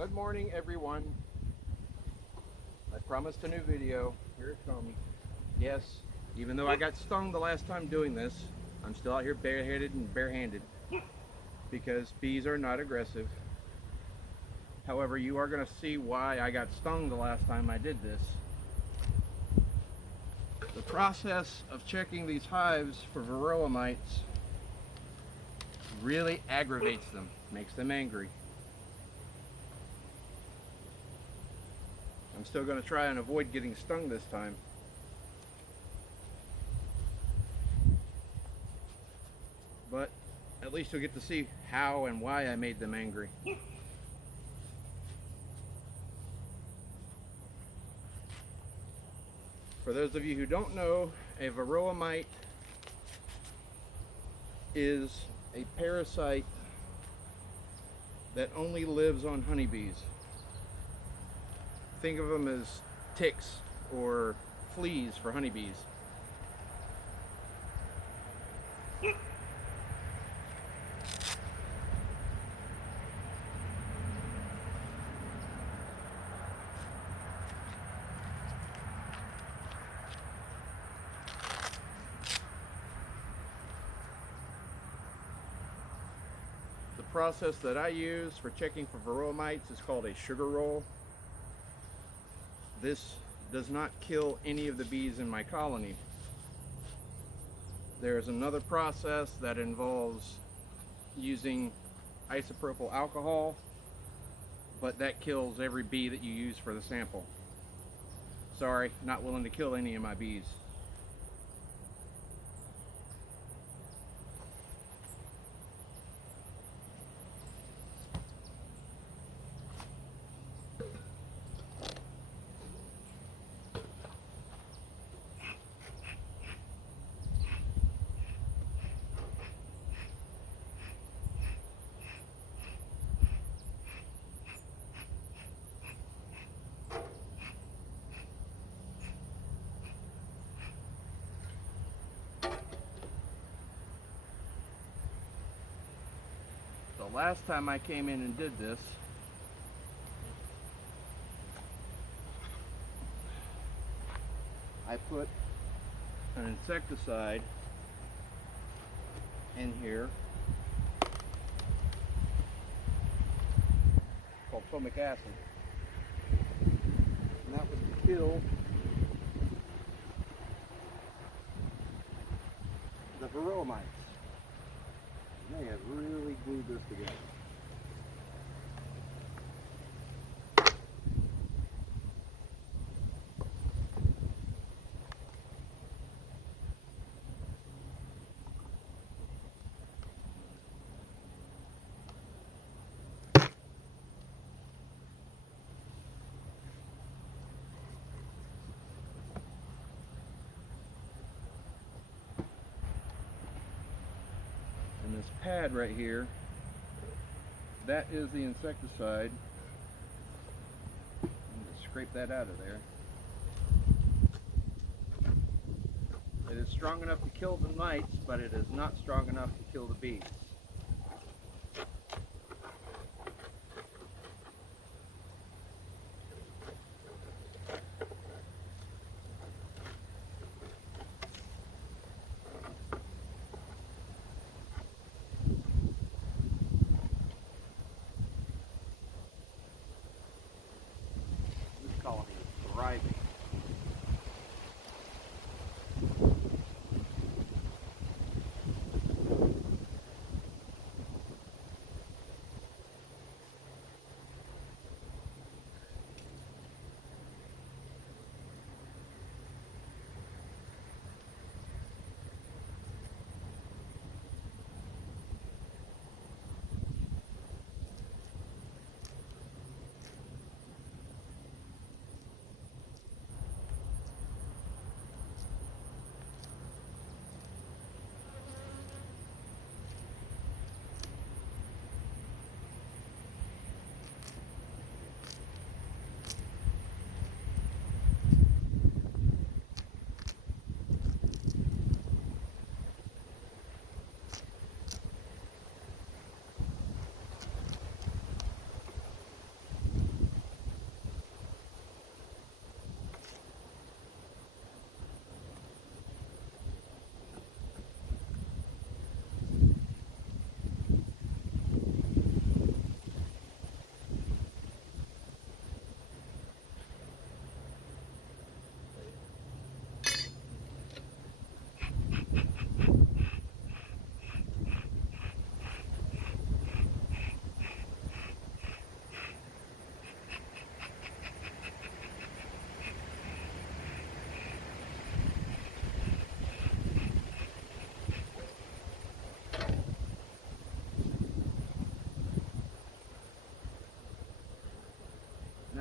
Good morning, everyone. I promised a new video. Here it comes. Yes, even though I got stung the last time doing this, I'm still out here bareheaded and barehanded because bees are not aggressive. However, you are going to see why I got stung the last time I did this. The process of checking these hives for Verroa mites really aggravates them, makes them angry. I'm still going to try and avoid getting stung this time. But at least you'll get to see how and why I made them angry. For those of you who don't know, a Verroa mite is a parasite that only lives on honeybees. Think of them as ticks or fleas for honeybees. The process that I use for checking for Verroa mites is called a sugar roll. This does not kill any of the bees in my colony. There's another process that involves using isopropyl alcohol, but that kills every bee that you use for the sample. Sorry, not willing to kill any of my bees. The last time I came in and did this, I put an insecticide in here called formic acid, and that was to kill the Verroa mites. They have really glued this together. And this pad right here, that is the insecticide. I'm going to scrape that out of there. It is strong enough to kill the mites, but it is not strong enough to kill the bees. This colony is thriving.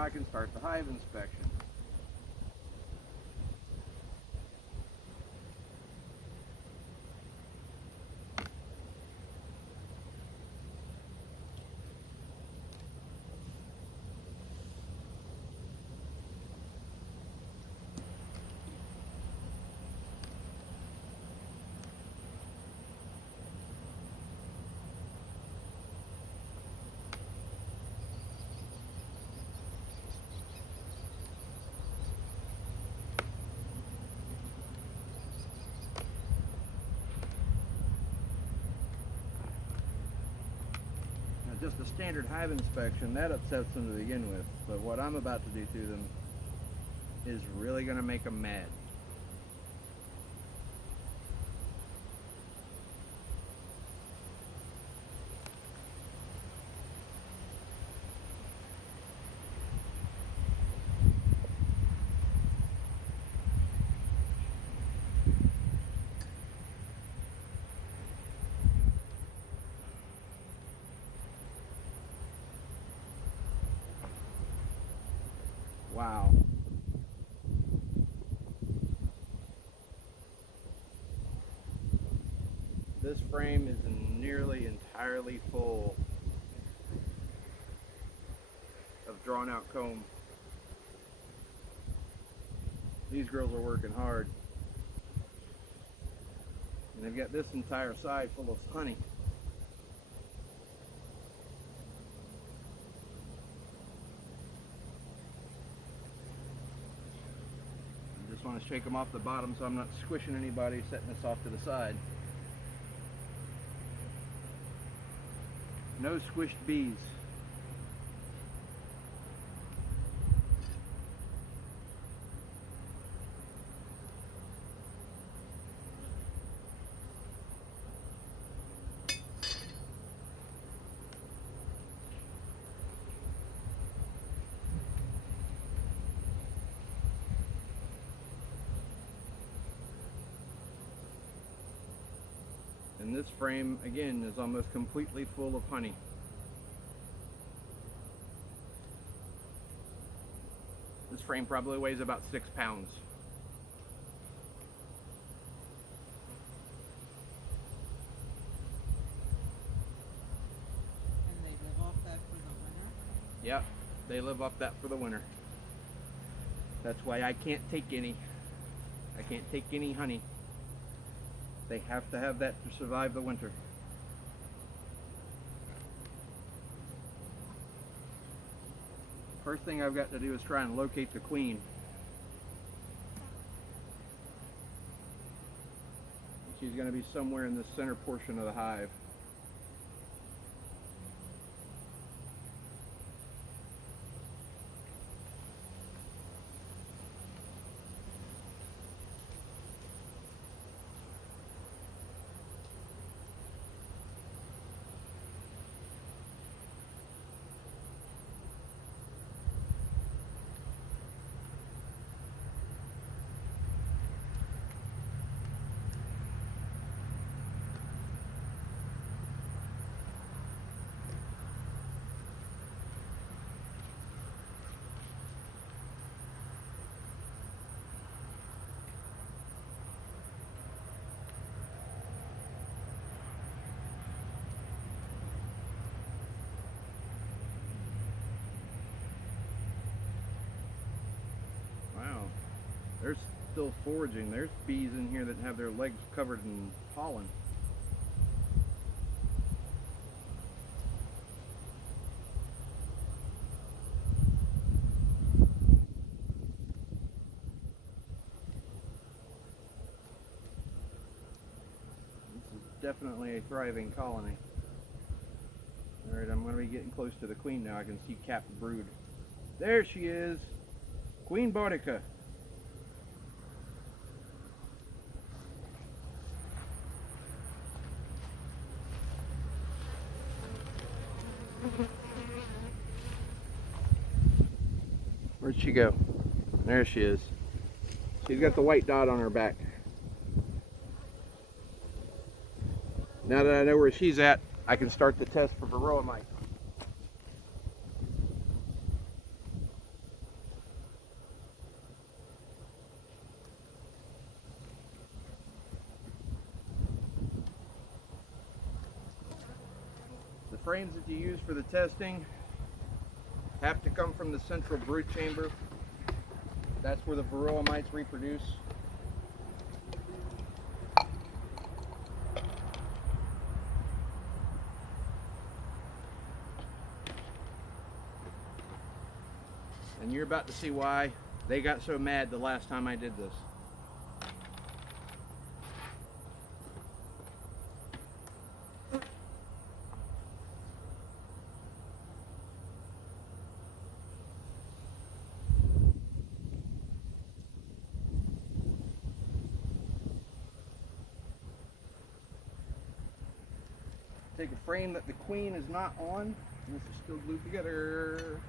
Now I can start the hive inspection. Just a standard hive inspection, that upsets them to begin with, but what I'm about to do to them is really going to make them mad. Wow. This frame is nearly entirely full of drawn out comb. These girls are working hard. And they've got this entire side full of honey. I want to shake them off the bottom so I'm not squishing anybody, setting this off to the side. No squished bees. And this frame, again, is almost completely full of honey. This frame probably weighs about 6 pounds. And they live off that for the winter? Yep, they live off that for the winter. That's why I can't take any. I can't take any honey. They have to have that to survive the winter. First thing I've got to do is try and locate the queen. She's going to be somewhere in the center portion of the hive. They're still foraging. There's bees in here that have their legs covered in pollen. This is definitely a thriving colony. Alright, I'm going to be getting close to the queen now. I can see capped brood. There she is! Queen Boudica. Where'd she go? There she is. She's got the white dot on her back. Now that I know where she's at, I can start the test for Verroa mite. frames that you use for the testing have to come from the central brood chamber. That's where the Verroa mites reproduce. And you're about to see why they got so mad the last time I did this. Take a frame that the queen is not on, and this is still glued together.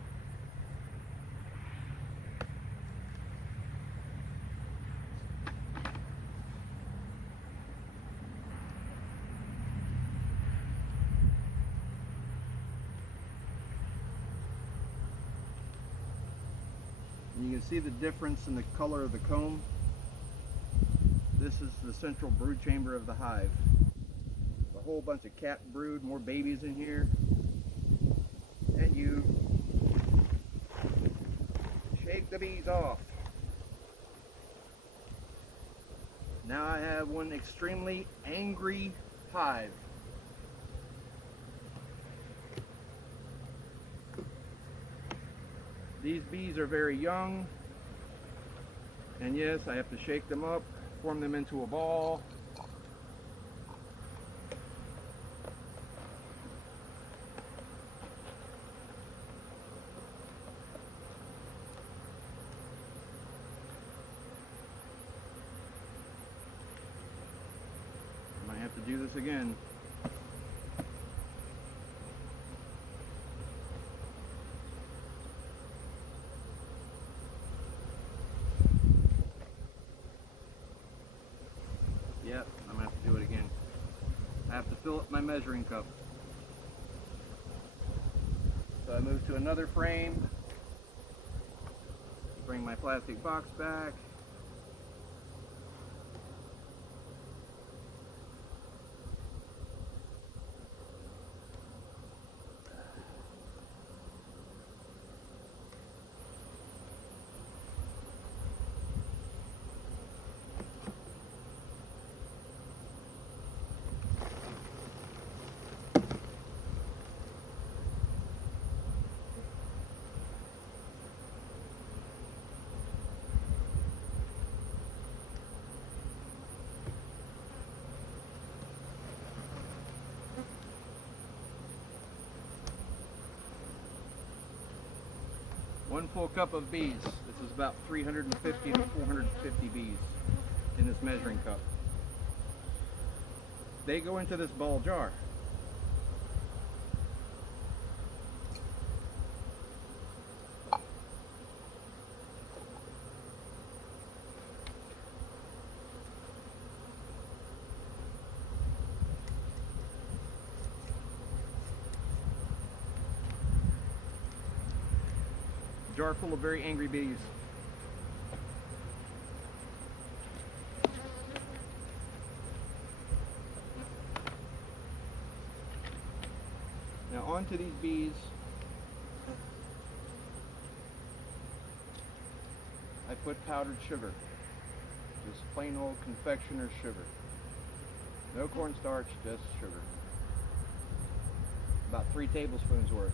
And you can see the difference in the color of the comb. This is the central brood chamber of the hive. A whole bunch of cat brood, more babies in here. And you shake the bees off. Now I have one extremely angry hive. These bees are very young, and yes, I have to shake them up, form them into a ball. I might have to do this again. Yep, I'm gonna have to do it again. I have to fill up my measuring cup. So I move to another frame, bring my plastic box back. One full cup of bees. This is about 350 to 450 bees in this measuring cup. They go into this ball jar. Jar full of very angry bees. Now onto these bees, I put powdered sugar. Just plain old confectioner's sugar. No cornstarch, just sugar. About 3 tablespoons worth.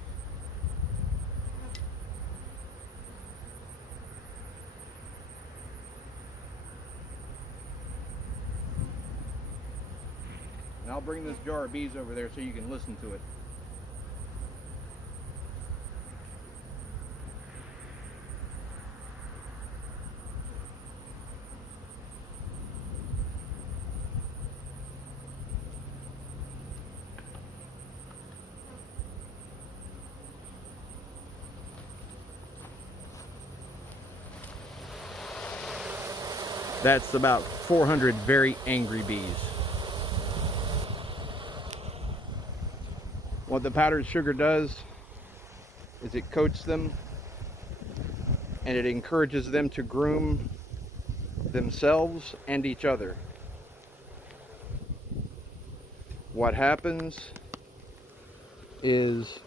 And I'll bring this jar of bees over there so you can listen to it. That's about 400 very angry bees. What the powdered sugar does is it coats them and it encourages them to groom themselves and each other. What happens is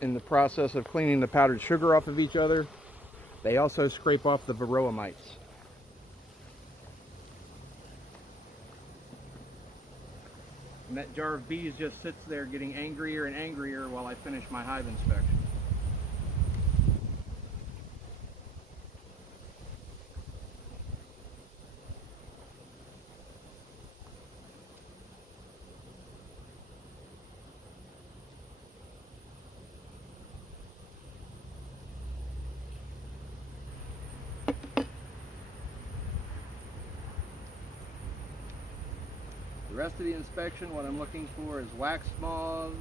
in the process of cleaning the powdered sugar off of each other. They also scrape off the Verroa mites. And that jar of bees just sits there getting angrier and angrier while I finish my hive inspection. The rest of the inspection, what I'm looking for is wax moths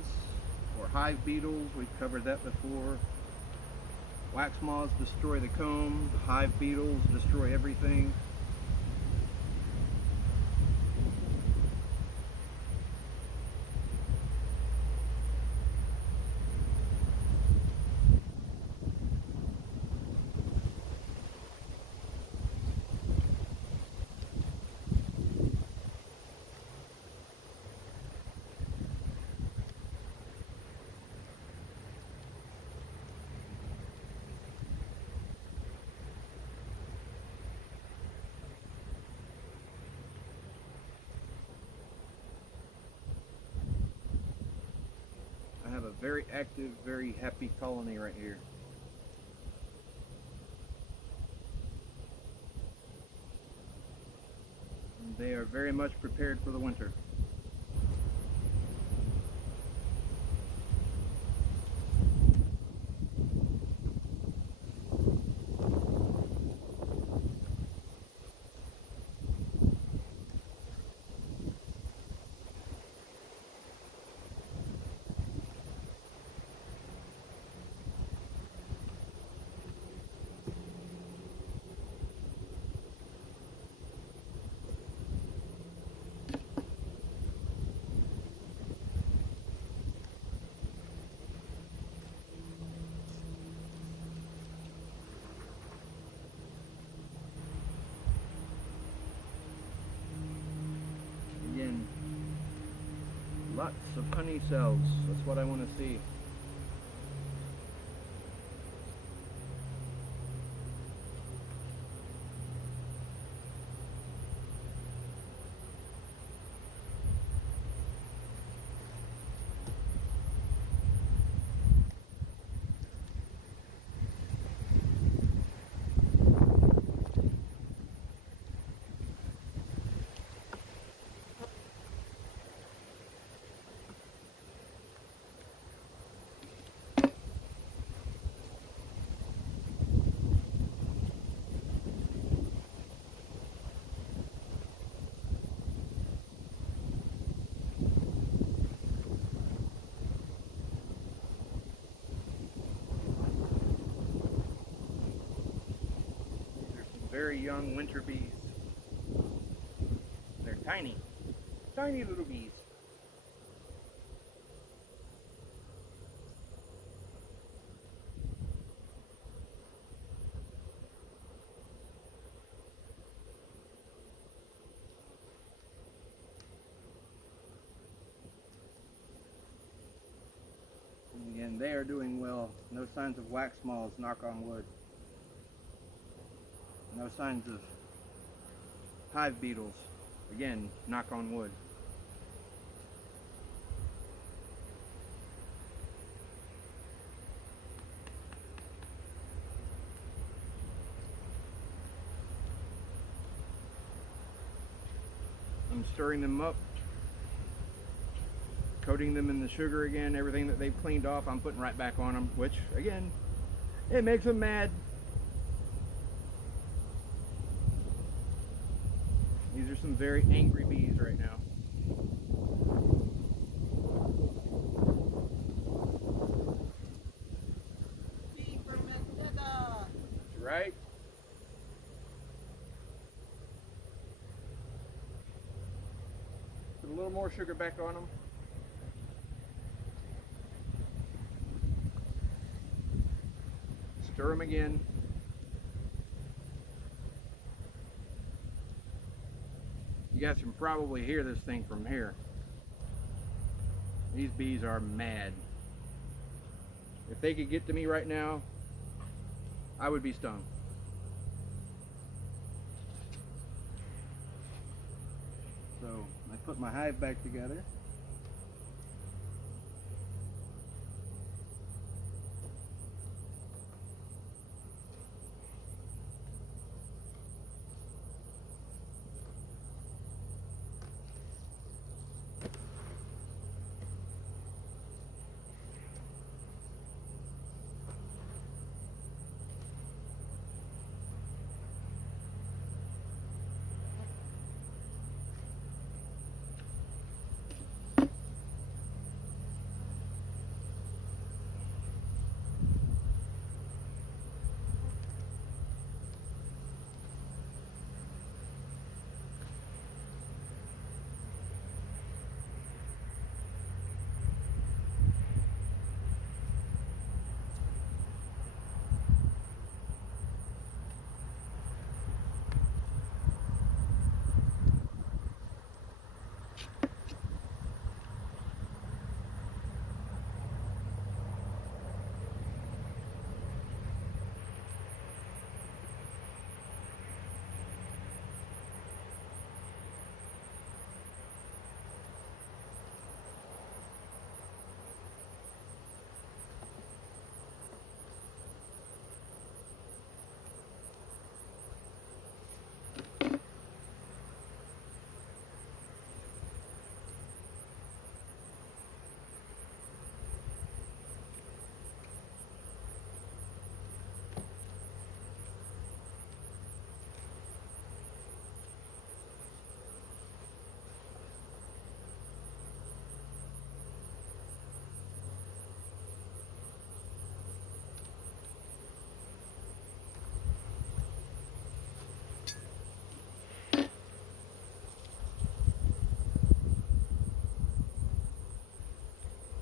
or hive beetles. We've covered that before. Wax moths destroy the comb, hive beetles destroy everything. I have a very active, very happy colony right here. And they are very much prepared for the winter. Again, lots of honey cells. That's what I want to see. Very young winter bees. They're tiny, tiny little bees. And again, they are doing well. No signs of wax moths, knock on wood. No signs of hive beetles. Again, knock on wood. I'm stirring them up, coating them in the sugar again. Everything that they've cleaned off, I'm putting right back on them, which, again, it makes them mad. These are some very angry bees right now. Bee for vendetta. That's right. Put a little more sugar back on them. Stir them again. You guys can probably hear this thing from here. These bees are mad. If they could get to me right now, I would be stung. So I put my hive back together.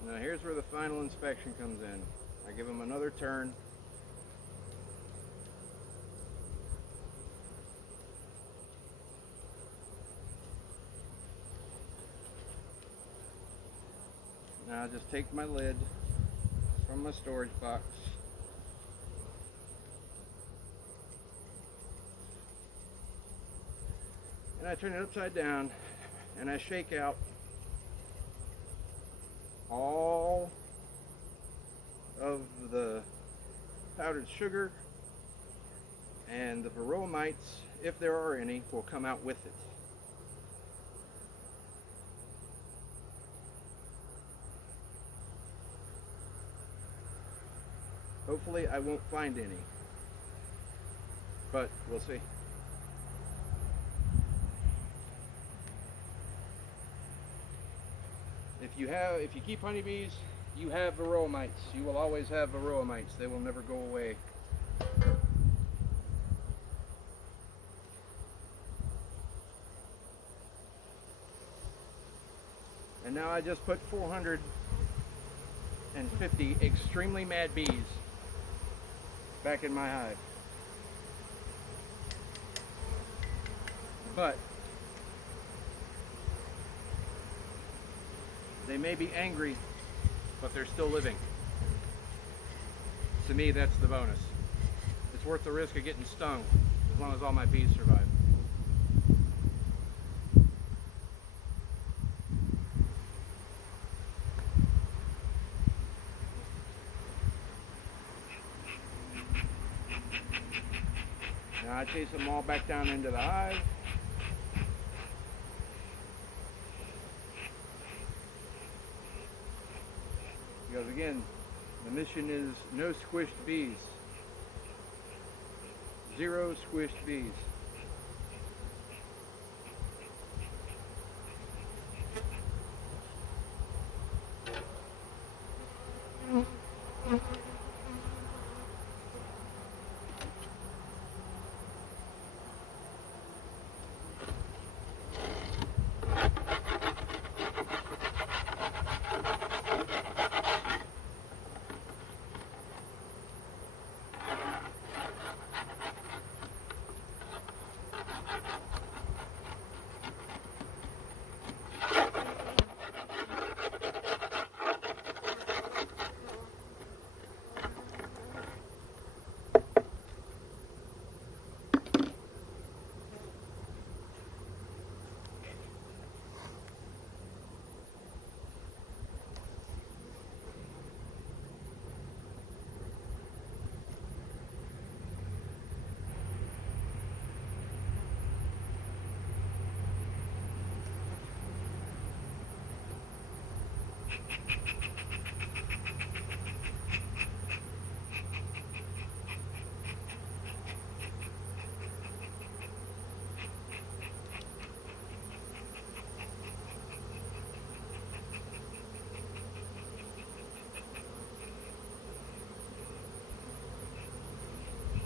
Now here's where the final inspection comes in. I give them another turn. Now I just take my lid from my storage box. And I turn it upside down and I shake out all of the powdered sugar, and the Verroa mites, if there are any, will come out with it. Hopefully I won't find any, but we'll see. If you keep honeybees, you have Verroa mites. You will always have Verroa mites. They will never go away. And now I just put 450 extremely mad bees back in my hive. But they may be angry, but they're still living. To me, that's the bonus. It's worth the risk of getting stung as long as all my bees survive. Now I chase them all back down into the hive. Because again, the mission is no squished bees. 0 squished bees.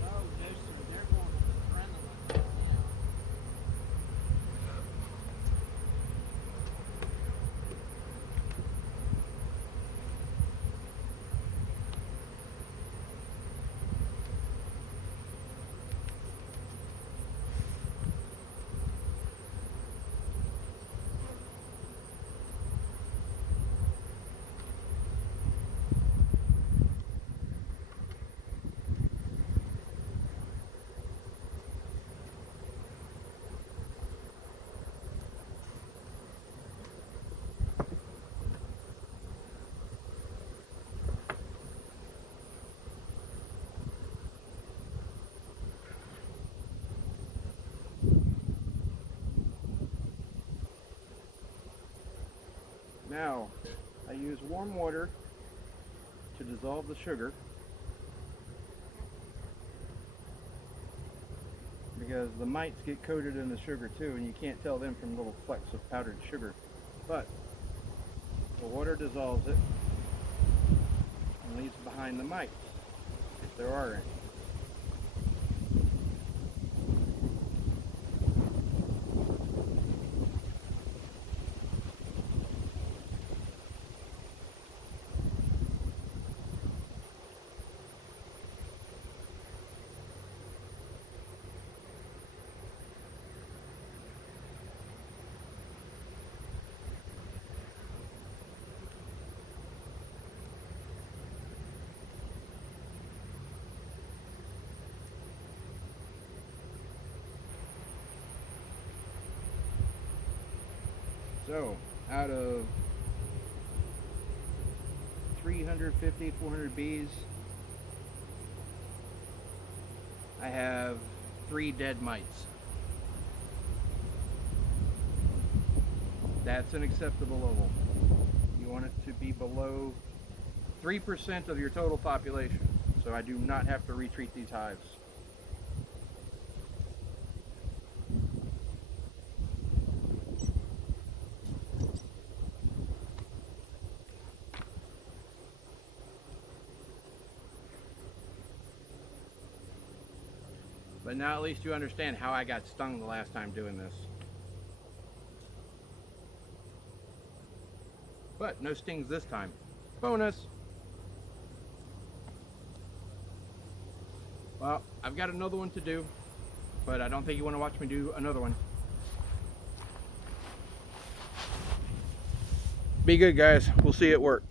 Oh, no, sir. They're going with adrenaline right now. Now, I use warm water to dissolve the sugar because the mites get coated in the sugar too, and you can't tell them from little flecks of powdered sugar. But the water dissolves it and leaves behind the mites, if there are any. So, out of 350, 400 bees, I have 3 dead mites. That's an acceptable level. You want it to be below 3% of your total population, so I do not have to retreat these hives. But now at least you understand how I got stung the last time doing this. But no stings this time. Bonus! Well, I've got another one to do, but I don't think you want to watch me do another one. Be good, guys. We'll see you at work.